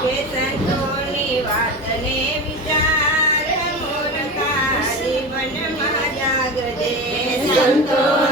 કે સંતોની વાતને વિચાર મોરતા જીવનમાં જાગજે. સંતો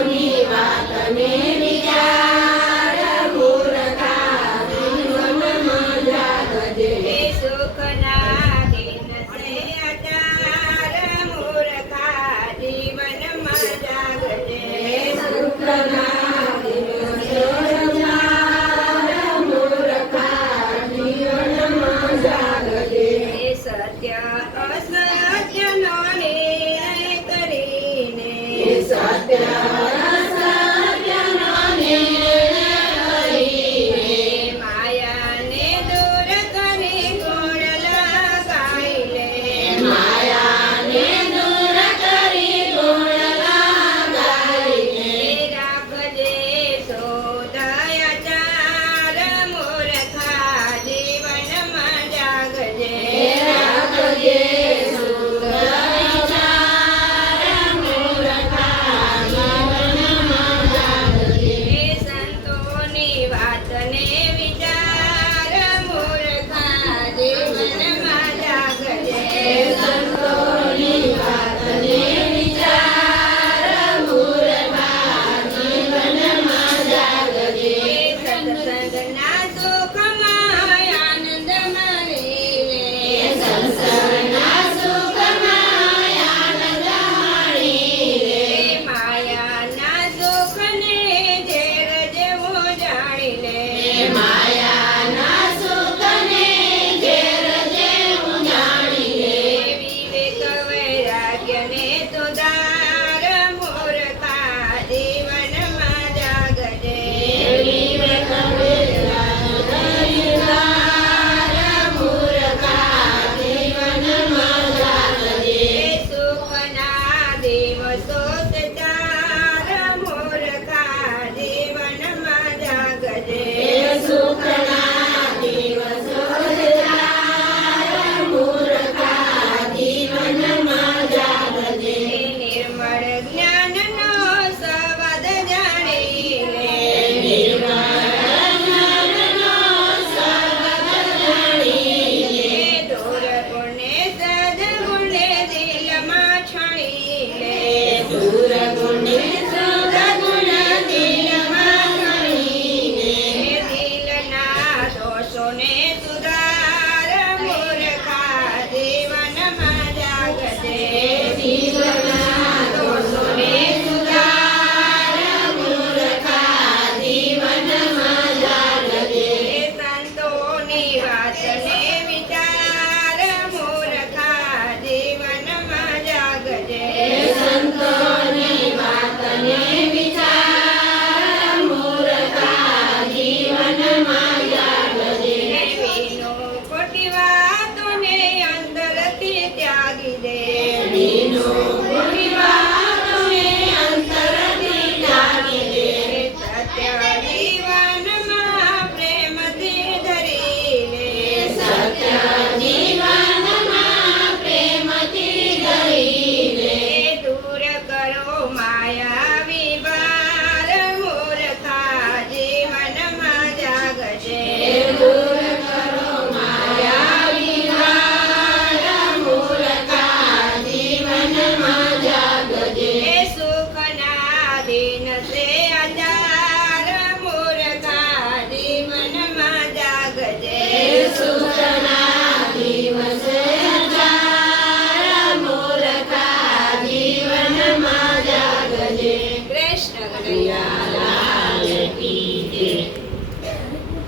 Yeah. Aleluya, de.